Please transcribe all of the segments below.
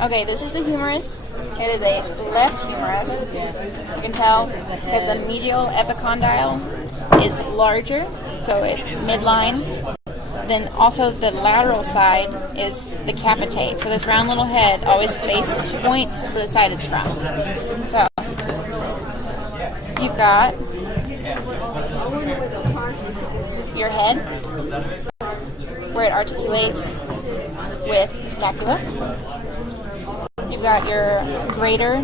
Okay, this is a humerus. It is a left humerus. You can tell because the medial epicondyle is larger, so it's midline. Then also the lateral side is the capitate. So this round little head always points to the side it's from. So you've got your head, where it articulates with the scapula. You've got your greater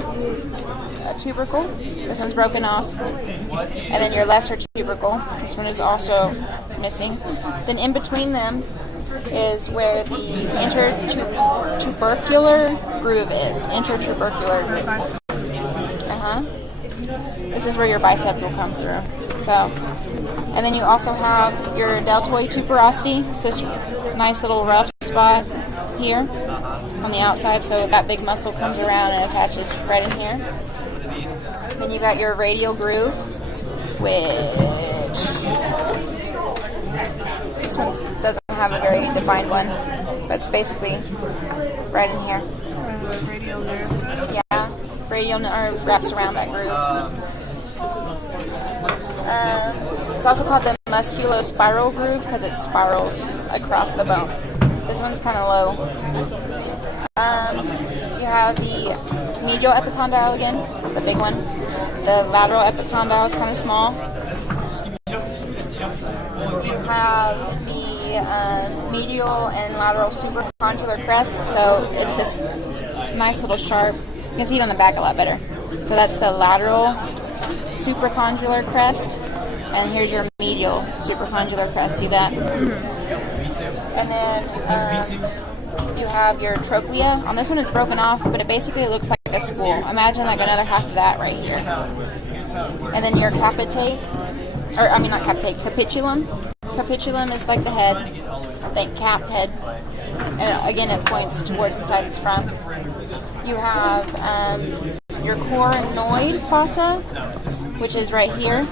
tubercle. This one's broken off. And then your lesser tubercle. This one is also missing. Then in between them is where the intertubercular groove is. Intertubercular groove. This is where your bicep will come through. So, and then you also have your deltoid tuberosity. It's this nice little rough spot here on the outside, so that big muscle comes around and attaches right in here. Then you got your radial groove, which this one doesn't have a very defined one, but it's basically right in here. Radial nerve. Yeah, radial nerve wraps around that groove. It's also called the musculospiral groove because it spirals across the bone. This one's kind of low. You have the medial epicondyle again, the big one. The lateral epicondyle is kind of small. You have the medial and lateral supracondylar crest, so it's this nice little sharp. You can see it on the back a lot better. So that's the lateral supracondylar crest, and here's your medial supracondylar crest. See that? And then you have your trochlea. On this one, it's broken off, but it basically looks like a spool. Imagine like another half of that right here. And then your capitate, or I mean not capitate, capitulum. Capitulum is like the head, think cap head, and again it points towards the side it's from. You have your coronoid fossa, which is right here.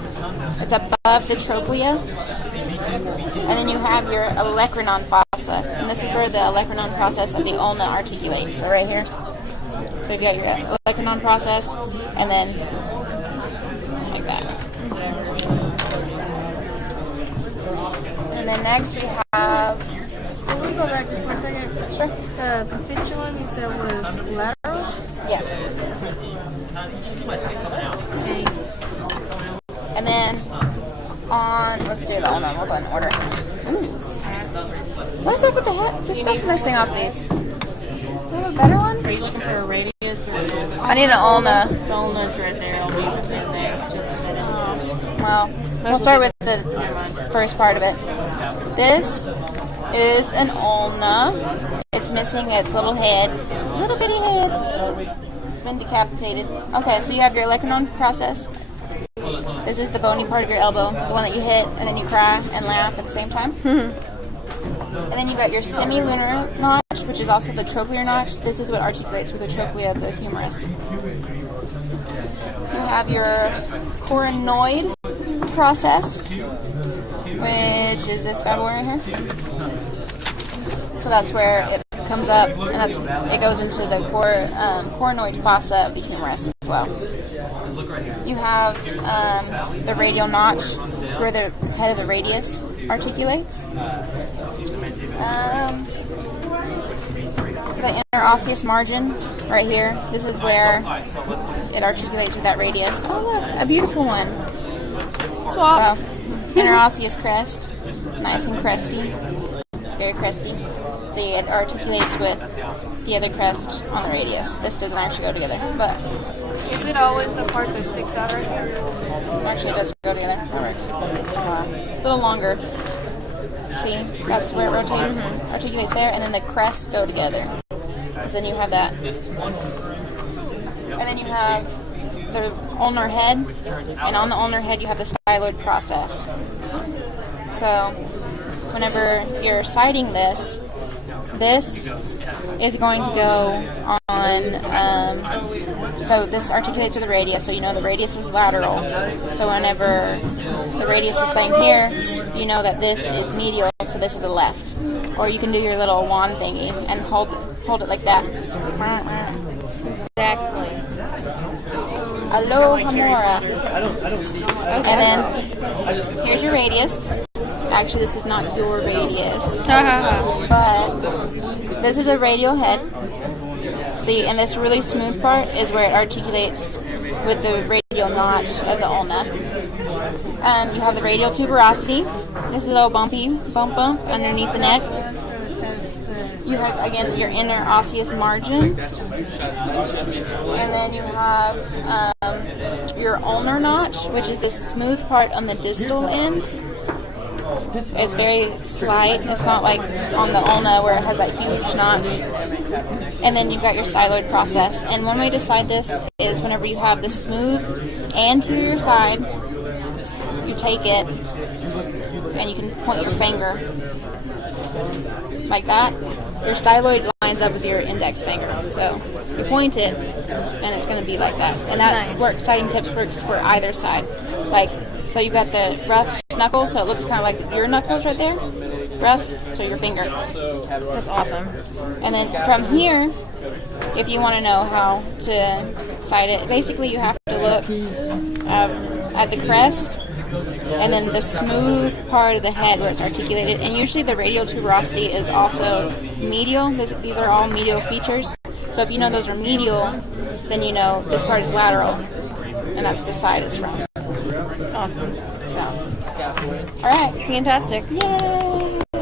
It's above the trochlea. And then you have your olecranon fossa, and this is where the olecranon process of the ulna articulates. So right here. So you've got your olecranon process, and then like that. And then next we have. Can we go back just for a second? Sure. The capitulum you said was lateral? Yes. Okay. And then let's do the ulna. We'll go in order. Ooh. What's up with the stuff missing off these? Do you have a better one? Are you looking for a radius or I need an ulna. The ulna's right there. I'll leave it there. Just a minute. Well, we'll start with the first part of it. This is an ulna. It's missing its little head. Little bitty head. It's been decapitated. Okay, so you have your olecranon process. This is the bony part of your elbow, the one that you hit and then you cry and laugh at the same time. And then you got your semilunar notch, which is also the trochlear notch. This is what articulates with the trochlea of the humerus. You have your coronoid process, which is this bad boy right here. So that's where it comes up, and it goes into the coronoid fossa of the humerus as well. You have the radial notch. It's where the head of the radius articulates. The interosseous margin, right here. This is where it articulates with that radius. Oh look, a beautiful one. Swap. So, interosseous crest, nice and cresty, very cresty. See, it articulates with the other crest on the radius. This doesn't actually go together, but Is it always the part that sticks out right here? actually it does go together. That works. A little longer. See, that's where it rotates. Articulates there, and then the crests go together. So then you have that. And then you have the ulnar head, and on the ulnar head you have the styloid process. So whenever you're sighting this is going to go on, so this articulates with the radius, so you know the radius is lateral. So whenever the radius is laying here, you know that this is medial, so this is the left. Or you can do your little wand thingy and hold hold it like that. Exactly. Alohamora. I don't see. And then here's your radius. Actually, this is not your radius, but this is a radial head. See, and this really smooth part is where it articulates with the radial notch of the ulna. You have the radial tuberosity. This little bump underneath the neck. You have, again, your inner osseous margin. And then you have your ulnar notch, which is the smooth part on the distal end. It's very slight. It's not like on the ulna where it has that huge notch. And then you've got your styloid process. And one way to decide this is whenever you have the smooth anterior side, you take it and you can point your finger like that. Your styloid lines up with your index finger. So you point it and it's going to be like that. And that's where exciting tips works for either side. Like, so you've got the rough knuckle, so it looks kind of like your knuckles right there. Rough, so your finger. That's awesome. And then from here, if you want to know how to sight it, basically you have to look at the crest and then the smooth part of the head where it's articulated. And usually the radial tuberosity is also medial. These are all medial features. So if you know those are medial, then you know this part is lateral, and that's the side it's from. Awesome. So, all right. Fantastic. Yay!